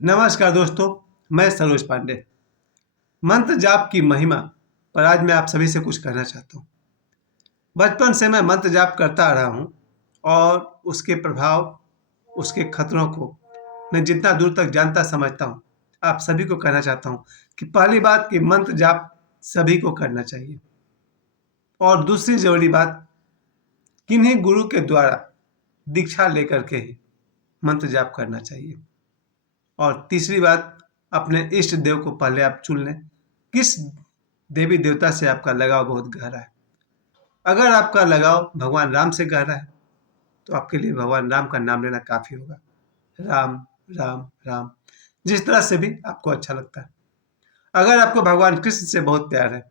नमस्कार दोस्तों, मैं सरोज पांडे। मंत्र जाप की महिमा पर आज मैं आप सभी से कुछ कहना चाहता हूँ। बचपन से मैं मंत्र जाप करता आ रहा हूँ और उसके प्रभाव, उसके खतरों को मैं जितना दूर तक जानता समझता हूँ, आप सभी को कहना चाहता हूँ कि पहली बात कि मंत्र जाप सभी को करना चाहिए। और दूसरी ज़रूरी बात, किन्हीं गुरु के द्वारा दीक्षा लेकर के ही मंत्र जाप करना चाहिए। और तीसरी बात, अपने इष्ट देव को पहले आप चुन लें। किस देवी देवता से आपका लगाव बहुत गहरा है? अगर आपका लगाव भगवान राम से गहरा है तो आपके लिए भगवान राम का नाम लेना काफी होगा। राम राम राम, जिस तरह से भी आपको अच्छा लगता है। अगर आपको भगवान कृष्ण से बहुत प्यार है,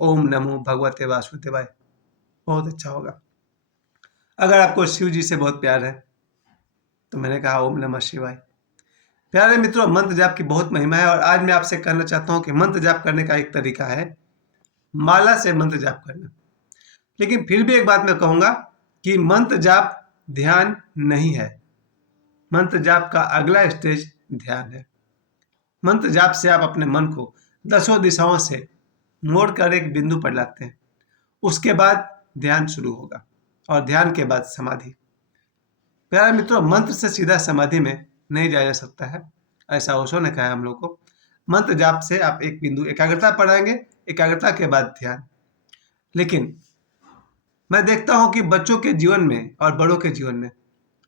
ओम नमो भगवते वासुदेवाय, बहुत अच्छा होगा। अगर आपको शिव जी से बहुत प्यार है तो मैंने कहा ओम नमः शिवाय। प्यारे मित्रों, मंत्र जाप की बहुत महिमा है और आज मैं आपसे कहना चाहता हूँ कि मंत्र जाप करने का एक तरीका है माला से मंत्र जाप करना। लेकिन फिर भी एक बात मैं कहूंगा कि मंत्र जाप ध्यान नहीं है। मंत्र जाप का अगला स्टेज ध्यान है। मंत्र जाप से आप अपने मन को दसों दिशाओं से मोड़ कर एक बिंदु पर लाते हैं। उसके बाद ध्यान शुरू होगा और ध्यान के बाद समाधि। प्यारे मित्रों, मंत्र से सीधा समाधि में नहीं जाया जा सकता है, ऐसा ओशो ने कहा है हम लोग को। मंत्र जाप से आप एक बिंदु एकाग्रता पर आएंगे, एकाग्रता के बाद ध्यान। लेकिन मैं देखता हूं कि बच्चों के जीवन में और बड़ों के जीवन में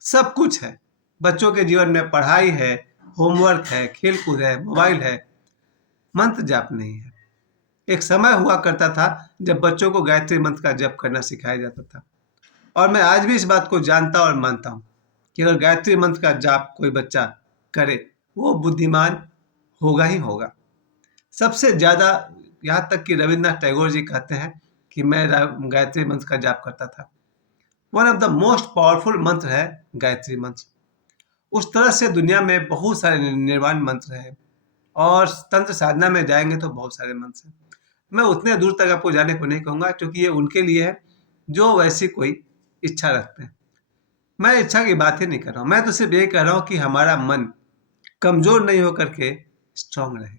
सब कुछ है। बच्चों के जीवन में पढ़ाई है, होमवर्क है, खेलकूद है, मोबाइल है, मंत्र जाप नहीं है। एक समय हुआ करता था जब बच्चों को गायत्री मंत्र का जप करना सिखाया जाता था और मैं आज भी इस बात को जानता और मानता हूं कि अगर गायत्री मंत्र का जाप कोई बच्चा करे, वो बुद्धिमान होगा ही होगा। सबसे ज्यादा, यहाँ तक कि रविन्द्रनाथ टैगोर जी कहते हैं कि मैं गायत्री मंत्र का जाप करता था। One of the most powerful मंत्र है गायत्री मंत्र। उस तरह से दुनिया में बहुत सारे निर्वाण मंत्र हैं और तंत्र साधना में जाएंगे तो बहुत सारे मंत्र हैं। मैं उतने दूर तक आपको जाने को नहीं कहूंगा क्योंकि ये उनके लिए है जो वैसी कोई इच्छा रखते हैं। मैं इच्छा की बात ही नहीं कर रहा हूँ, मैं तो सिर्फ यही कह रहा हूँ कि हमारा मन कमजोर नहीं होकर के स्ट्रांग रहे।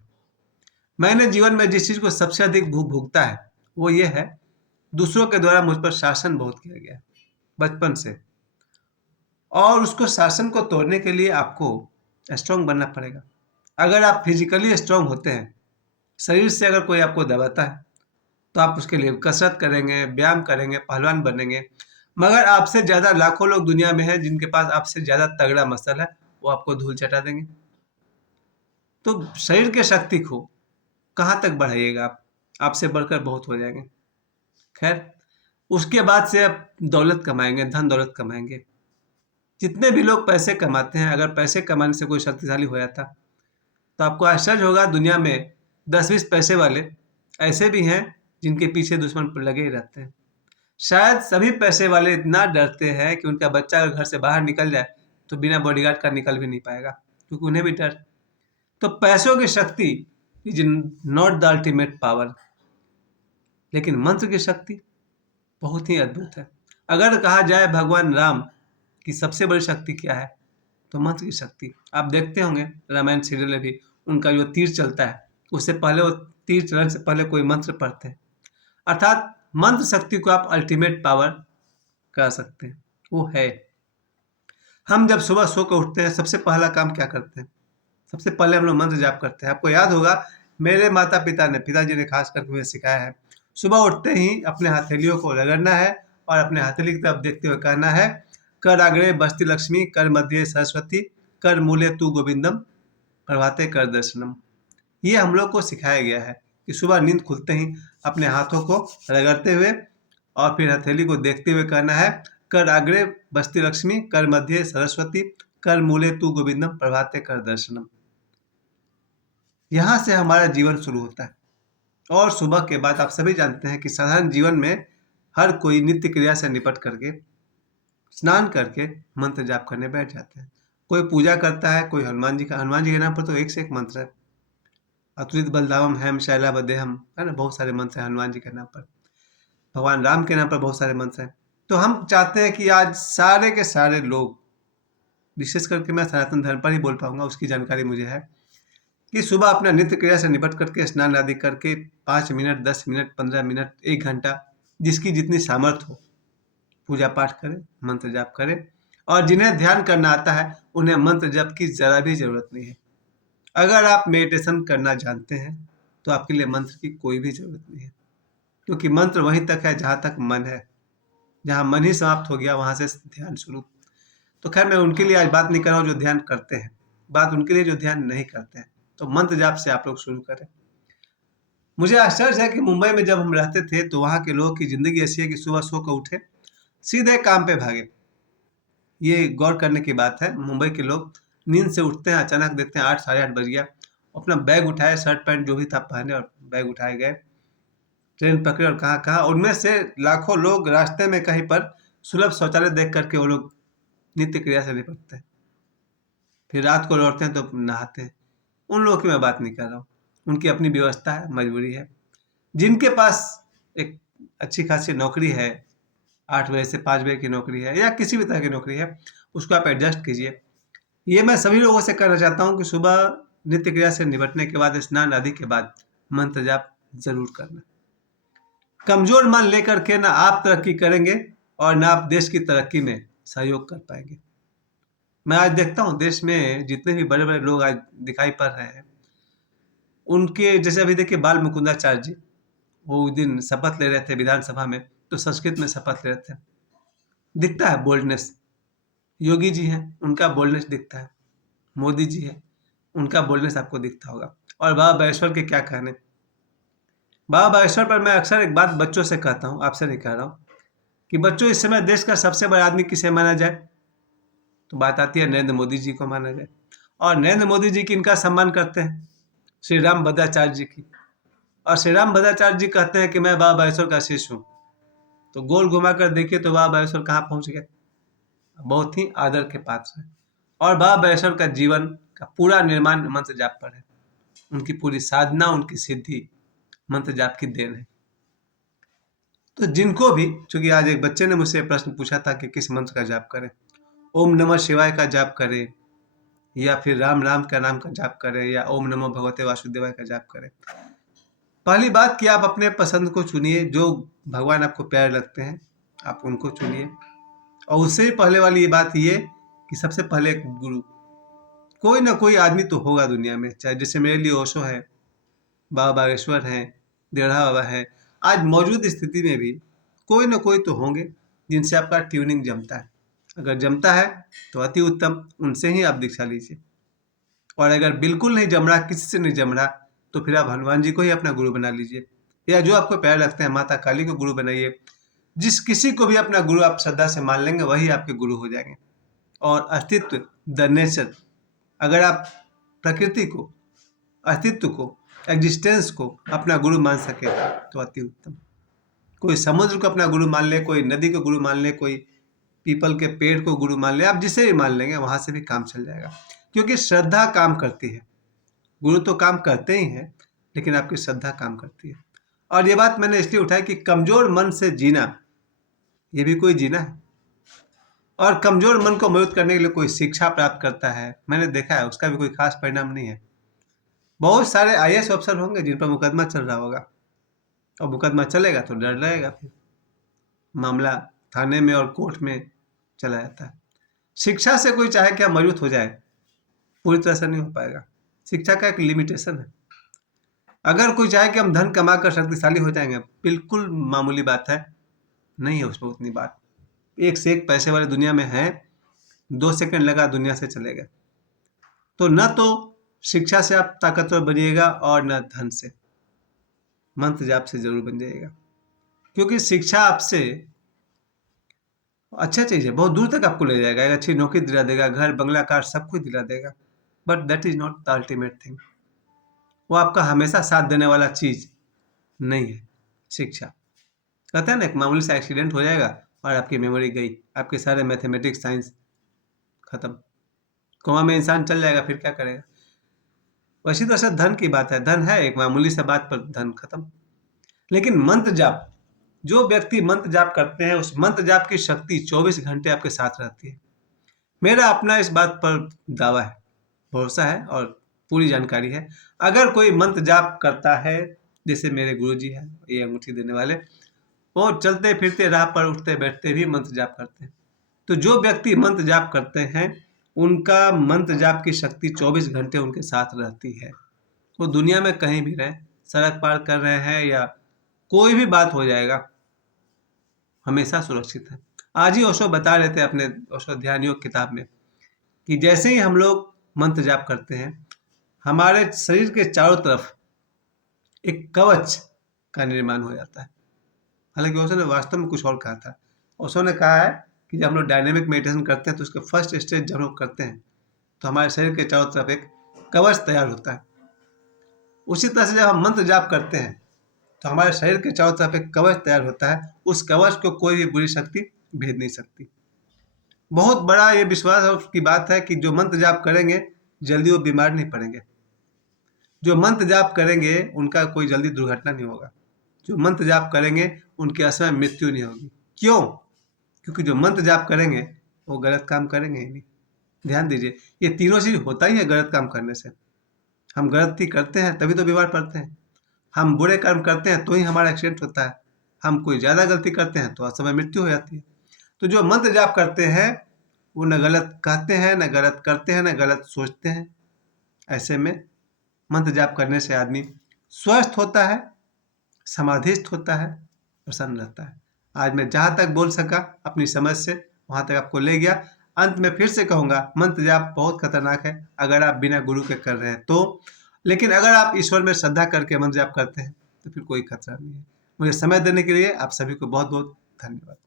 मैंने जीवन में जिस चीज को सबसे अधिक भुगता है वो ये है, दूसरों के द्वारा मुझ पर शासन बहुत किया गया है बचपन से। और उसको शासन को तोड़ने के लिए आपको स्ट्रांग बनना पड़ेगा। अगर आप फिजिकली स्ट्रांग होते हैं, शरीर से अगर कोई आपको दबाता है तो आप उसके लिए कसरत करेंगे, व्यायाम करेंगे, पहलवान बनेंगे। मगर आपसे ज्यादा लाखों लोग दुनिया में हैं जिनके पास आपसे ज्यादा तगड़ा मसल है, वो आपको धूल चटा देंगे। तो शरीर के शक्ति को कहाँ तक बढ़ाइएगा आप? आपसे बढ़कर बहुत हो जाएंगे। खैर, उसके बाद से आप दौलत कमाएंगे, धन दौलत कमाएंगे। जितने भी लोग पैसे कमाते हैं, अगर पैसे कमाने से कोई शक्तिशाली हो जाता तो आपको आश्चर्य होगा, दुनिया में 10-20 पैसे वाले ऐसे भी हैं जिनके पीछे दुश्मन पर लगे ही रहते हैं। शायद सभी पैसे वाले इतना डरते हैं कि उनका बच्चा अगर घर से बाहर निकल जाए तो बिना बॉडीगार्ड का निकल भी नहीं पाएगा, क्योंकि उन्हें भी डर। तो पैसों की शक्ति is not the ultimate power, लेकिन मंत्र की शक्ति बहुत ही अद्भुत है। अगर कहा जाए भगवान राम की सबसे बड़ी शक्ति क्या है तो मंत्र की शक्ति। आप देखते होंगे रामायण सीरियल में भी उनका जो तीर चलता है, उससे पहले वो तीर चलने से पहले कोई मंत्र पढ़ते हैं। अर्थात मंत्र शक्ति को आप अल्टीमेट पावर कह सकते हैं, वो है। हम जब सुबह सो कर उठते हैं, सबसे पहला काम क्या करते हैं? सबसे पहले हम लोग मंत्र जाप करते हैं। आपको याद होगा, मेरे माता पिता ने, पिताजी ने खास करके मुझे सिखाया है, सुबह उठते ही अपने हथेलियों को रगड़ना है और अपने हथेली की तरफ देखते हुए कहना है, कर आग्रे बस्ती लक्ष्मी, कर मध्य सरस्वती, कर मूले तू गोविंदम, प्रभाते कर दर्शनम। ये हम लोग को सिखाया गया है कि सुबह नींद खुलते ही अपने हाथों को रगड़ते हुए और फिर हथेली को देखते हुए कहना है, कर आग्रे बस्ती लक्ष्मी, कर मध्य सरस्वती, कर मूले तू गोविंदम, प्रभाते कर दर्शनम। यहाँ से हमारा जीवन शुरू होता है। और सुबह के बाद आप सभी जानते हैं कि साधारण जीवन में हर कोई नित्य क्रिया से निपट करके, स्नान करके मंत्र जाप करने बैठ जाते हैं। कोई पूजा करता है, कोई हनुमान जी का, हनुमान जी के नाम पर तो एक से एक मंत्र है। अतुलित बलधामम हेम शैलाबदेहम, है ना, बहुत सारे मंत्र हैं हनुमान जी के नाम पर। भगवान राम के नाम पर बहुत सारे मंत्र हैं। तो हम चाहते हैं कि आज सारे के सारे लोग विशेष करके मैं सनातन धर्म पर ही बोल पाऊंगा, उसकी जानकारी मुझे है कि सुबह अपना नित्य क्रिया से निपट करके स्नान आदि करके 5 मिनट, 10 मिनट, 15 मिनट, 1 घंटा, जिसकी जितनी सामर्थ्य हो पूजा पाठ करें, मंत्र जाप करें। और जिन्हें ध्यान करना आता है उन्हें मंत्र जप की जरा भी जरूरत नहीं है। अगर आप मेडिटेशन करना जानते हैं तो आपके लिए मंत्र की कोई भी जरूरत नहीं है, क्योंकि मंत्र वहीं तक है जहां तक मन है। जहां मन ही समाप्त हो गया वहां से ध्यान शुरू। तो खैर मैं उनके लिए आज बात नहीं कर रहा हूँ जो ध्यान करते हैं, बात उनके लिए जो ध्यान नहीं करते हैं। तो मंत्र जाप से आप लोग शुरू करें। मुझे आश्चर्य है कि मुंबई में जब हम रहते थे तो वहाँ के लोगों की जिंदगी ऐसी है कि सुबह सो कर उठे, सीधे काम पे भागे। ये गौर करने की बात है। मुंबई के लोग नींद से उठते हैं, अचानक देखते हैं 8, साढ़े 8 बज गया, अपना बैग उठाए, शर्ट पैंट जो भी था पहने और बैग उठाए गए, ट्रेन पकड़े और कहाँ कहाँ। उनमें से लाखों लोग रास्ते में कहीं पर सुलभ शौचालय देख करके वो लोग नित्य क्रिया से निपटते हैं, फिर रात को लौटते हैं तो नहाते हैं। उन लोगों की मैं बात नहीं कर रहा हूँ, उनकी अपनी व्यवस्था है, मजबूरी है। जिनके पास एक अच्छी खासी नौकरी है, 8 बजे से 5 बजे की नौकरी है या किसी भी तरह की नौकरी है, उसको आप एडजस्ट कीजिए। ये मैं सभी लोगों से कहना चाहता हूँ कि सुबह नित्य क्रिया से निपटने के बाद, स्नान आदि के बाद मंत्र जाप जरूर करना। कमजोर मन लेकर के ना आप तरक्की करेंगे और ना आप देश की तरक्की में सहयोग कर पाएंगे। मैं आज देखता हूँ देश में जितने भी बड़े बड़े लोग आज दिखाई पड़ रहे हैं, उनके जैसे अभी देखिए बाल मुकुंदाचार्य जी, वो उस दिन शपथ ले रहे थे विधानसभा में, तो संस्कृत में शपथ ले रहे थे। दिखता है बोल्डनेस। योगी जी हैं, उनका बोल्डनेस दिखता है। मोदी जी है, उनका बोल्डनेस आपको दिखता होगा। और बाबा बागेश्वर के क्या कहने। बाबा बागेश्वर पर मैं अक्सर एक बात बच्चों से कहता हूँ, आपसे नहीं कह रहा हूँ, कि बच्चों इस समय देश का सबसे बड़ा आदमी किसे माना जाए, तो बात आती है नरेंद्र मोदी जी को माना जाए। और नरेंद्र मोदी जी की इनका सम्मान करते हैं, श्री राम भद्राचार्य जी की। और श्री राम भद्राचार्य जी कहते हैं कि मैं बाबा बागेश्वर का शिष्य हूँ। तो गोल घुमा कर देखिए तो बाबा बागेश्वर कहाँ पहुंच गए, बहुत ही आदर के पात्र है। और बाबा बागेश्वर का जीवन का पूरा निर्माण मंत्र जाप पर है। उनकी पूरी साधना, उनकी सिद्धि मंत्र जाप की देन है। तो जिनको भी, चूंकि आज एक बच्चे ने मुझसे प्रश्न पूछा था कि किस मंत्र का जाप करें, ओम नमः शिवाय का जाप करें या फिर राम राम का नाम का जाप करें या ओम नमो भगवते वासुदेवाय का जाप करें। पहली बात कि आप अपने पसंद को चुनिए, जो भगवान आपको प्यारे लगते हैं आप उनको चुनिए। और उससे भी पहले वाली ये बात ये कि सबसे पहले एक गुरु, कोई ना कोई आदमी तो होगा दुनिया में, चाहे जैसे मेरे लिए ओशो है, बाबा बागेश्वर हैं, देढ़ा बाबा है। आज मौजूद स्थिति में भी कोई ना कोई तो होंगे जिनसे आपका ट्यूनिंग जमता है। अगर जमता है तो अति उत्तम, उनसे ही आप दीक्षा लीजिए। और अगर बिल्कुल नहीं जम रहा, किसी से नहीं जम रहा, तो फिर आप हनुमान जी को ही अपना गुरु बना लीजिए, या जो आपको प्यारे लगते हैं माता काली को गुरु बनाइए। जिस किसी को भी अपना गुरु आप श्रद्धा से मान लेंगे वही आपके गुरु हो जाएंगे। और अस्तित्व, द नेचर, अगर आप प्रकृति को, अस्तित्व को, एग्जिस्टेंस को अपना गुरु मान सके तो अति उत्तम। कोई समुद्र को अपना गुरु मान ले, कोई नदी को गुरु मान ले, कोई पीपल के पेड़ को गुरु मान ले, आप जिसे भी मान लेंगे वहां से भी काम चल जाएगा। क्योंकि श्रद्धा काम करती है। गुरु तो काम करते ही हैं, लेकिन आपकी श्रद्धा काम करती है। और ये बात मैंने इसलिए उठाई कि कमजोर मन से जीना, ये भी कोई जीना है। और कमजोर मन को मजबूत करने के लिए कोई शिक्षा प्राप्त करता है, मैंने देखा है, उसका भी कोई खास परिणाम नहीं है। बहुत सारे आईएएस अफसर होंगे जिन पर मुकदमा चल रहा होगा, और मुकदमा चलेगा तो डर रहेगा, फिर मामला थाने में और कोर्ट में चला जाता है। शिक्षा से कोई चाहे क्या मजबूत हो जाए, पूरी तरह से नहीं हो पाएगा। शिक्षा का एक लिमिटेशन है। अगर कोई चाहे कि हम धन कमाकर शक्तिशाली हो जाएंगे, बिल्कुल मामूली बात है, नहीं है उसमें उतनी बात। एक से एक पैसे वाले दुनिया में हैं, 2 सेकंड लगा दुनिया से चले गए। तो न तो शिक्षा से आप ताकतवर बनिएगा और न धन से, मंत्र जाप से जरूर बन जाइएगा। क्योंकि शिक्षा आपसे अच्छा चीज है, बहुत दूर तक आपको ले जाएगा, एक अच्छी नौकरी दिला देगा, घर बंगला कार सब कुछ दिला देगा, but that is not the ultimate thing. वो आपका हमेशा साथ देने वाला चीज नहीं है शिक्षा। कहते हैं ना, एक मामूली सा एक्सीडेंट हो जाएगा और आपकी मेमोरी गई, आपके सारे मैथमेटिक्स साइंस खत्म, कोमा में इंसान चल जाएगा, फिर क्या करेगा। वैसी तरह से धन की बात है, धन है एक मामूली सा बात पर धन खत्म। लेकिन मंत्र जाप, जो व्यक्ति मंत्र जाप करते हैं, उस मंत्र जाप की शक्ति 24 घंटे आपके साथ रहती है। मेरा अपना इस बात पर दावा है, भरोसा है और पूरी जानकारी है। अगर कोई मंत्र जाप करता है, जैसे मेरे गुरुजी हैं ये अंगूठी देने वाले, वो चलते फिरते राह पर उठते बैठते भी मंत्र जाप करते हैं। तो जो व्यक्ति मंत्र जाप करते हैं उनका मंत्र जाप की शक्ति 24 घंटे उनके साथ रहती है। वो दुनिया में कहीं भी रहे, सड़क पार कर रहे हैं या कोई भी बात हो जाएगा, हमेशा सुरक्षित है। आज ही ओशो बता रहे थे अपने ओशो ध्यान योग किताब में कि जैसे ही हम लोग मंत्र जाप करते हैं, हमारे शरीर के चारों तरफ एक कवच का निर्माण हो जाता है। हालांकि ओशो ने वास्तव में कुछ और कहा था। ओशो ने कहा है कि जब हम लोग डायनेमिक मेडिटेशन करते हैं तो उसके फर्स्ट स्टेज जब हम लोग करते हैं तो हमारे शरीर के चारों तरफ एक कवच तैयार होता है। उसी तरह से जब हम मंत्र जाप करते हैं तो हमारे शरीर के चारों तरफ एक कवच तैयार होता है। उस कवच को कोई भी बुरी शक्ति भेद नहीं सकती। बहुत बड़ा ये विश्वास और की बात है कि जो मंत्र जाप करेंगे जल्दी वो बीमार नहीं पड़ेंगे। जो मंत्र जाप करेंगे उनका कोई जल्दी दुर्घटना नहीं होगा। जो मंत्र जाप करेंगे उनकी असमय मृत्यु नहीं होगी। क्यों? क्योंकि जो मंत्र जाप करेंगे वो गलत काम करेंगे ही नहीं। ध्यान दीजिए, ये तीनों चीज होता ही है गलत काम करने से। हम गलती करते हैं तभी तो बीमार पड़ते हैं। हम बुरे कर्म करते हैं तो ही हमारा एक्सीडेंट होता है। हम कोई ज़्यादा गलती करते हैं तो असमय मृत्यु हो जाती है। तो जो मंत्र जाप करते हैं वो न गलत कहते हैं, न गलत करते हैं, न गलत सोचते हैं। ऐसे में मंत्र जाप करने से आदमी स्वस्थ होता है, समाधिस्थ होता है, प्रसन्न रहता है। आज मैं जहाँ तक बोल सका अपनी समझ से वहाँ तक आपको ले गया। अंत में फिर से कहूँगा, मंत्र जाप बहुत खतरनाक है अगर आप बिना गुरु के कर रहे हैं तो। लेकिन अगर आप ईश्वर में श्रद्धा करके मंत्र जाप करते हैं तो फिर कोई खतरा नहीं है। मुझे समय देने के लिए आप सभी को बहुत बहुत धन्यवाद।